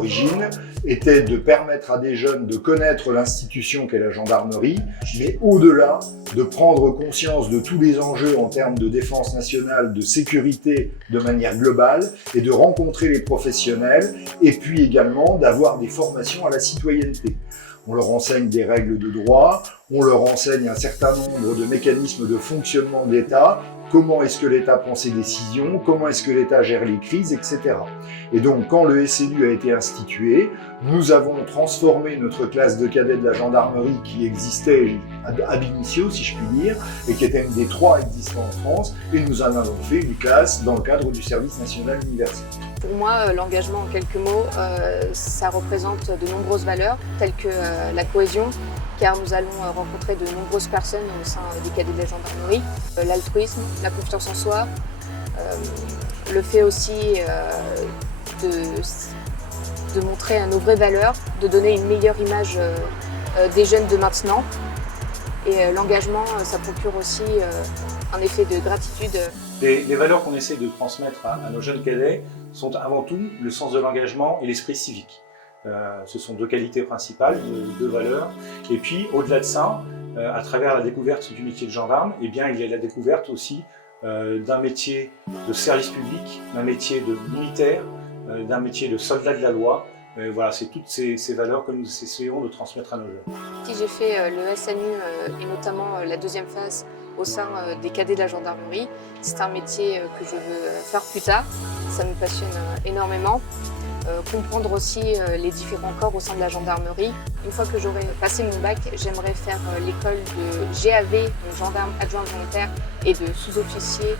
l'origine était de permettre à des jeunes de connaître l'institution qu'est la gendarmerie, mais au-delà, de prendre conscience de tous les enjeux en termes de défense nationale, de sécurité de manière globale, et de rencontrer les professionnels, et puis également d'avoir des formations à la citoyenneté. On leur enseigne des règles de droit, on leur enseigne un certain nombre de mécanismes de fonctionnement de l'État, comment est-ce que l'État prend ses décisions, comment est-ce que l'État gère les crises, etc. Et donc, quand le SNU a été institué, nous avons transformé notre classe de cadets de la gendarmerie qui existait ab initio, si je puis dire, et qui était une des 3 existants en France, et nous en avons fait une classe dans le cadre du service national universel. Pour moi, l'engagement, en quelques mots, ça représente de nombreuses valeurs, telles que la cohésion, car nous allons rencontrer de nombreuses personnes au sein des cadets de la gendarmerie, l'altruisme, la confiance en soi, le fait aussi de montrer nos vraies valeurs, de donner une meilleure image des jeunes de maintenant. Et l'engagement, ça procure aussi un effet de gratitude. Les valeurs qu'on essaie de transmettre à nos jeunes cadets sont avant tout le sens de l'engagement et l'esprit civique. Ce sont 2 qualités principales, 2 valeurs. Et puis, au-delà de ça, à travers la découverte du métier de gendarme, eh bien, il y a la découverte aussi d'un métier de service public, d'un métier de militaire, d'un métier de soldat de la loi. Voilà, c'est toutes ces valeurs que nous essayons de transmettre à nos jeunes. Si j'ai fait le SNU et notamment la 2e phase au sein des cadets de la gendarmerie, c'est un métier que je veux faire plus tard. Ça me passionne énormément. Comprendre aussi les différents corps au sein de la gendarmerie. Une fois que j'aurai passé mon bac, j'aimerais faire l'école de GAV, donc gendarme adjoint volontaire, et de sous-officier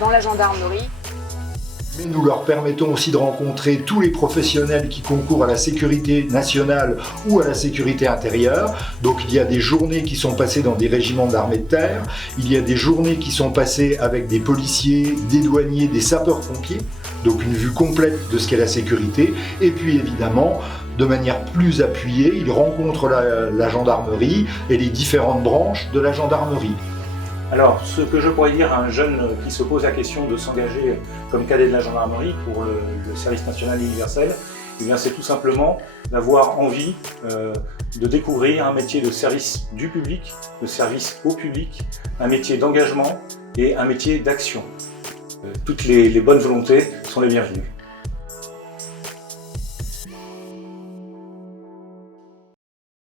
dans la gendarmerie. Mais nous leur permettons aussi de rencontrer tous les professionnels qui concourent à la sécurité nationale ou à la sécurité intérieure. Donc il y a des journées qui sont passées dans des régiments d'armée de terre, il y a des journées qui sont passées avec des policiers, des douaniers, des sapeurs-pompiers. Donc une vue complète de ce qu'est la sécurité. Et puis évidemment, de manière plus appuyée, ils rencontrent la gendarmerie et les différentes branches de la gendarmerie. Alors, ce que je pourrais dire à un jeune qui se pose la question de s'engager comme cadet de la gendarmerie pour le service national universel, eh bien, c'est tout simplement d'avoir envie de découvrir un métier de service du public, de service au public, un métier d'engagement et un métier d'action. Toutes les bonnes volontés sont les bienvenues.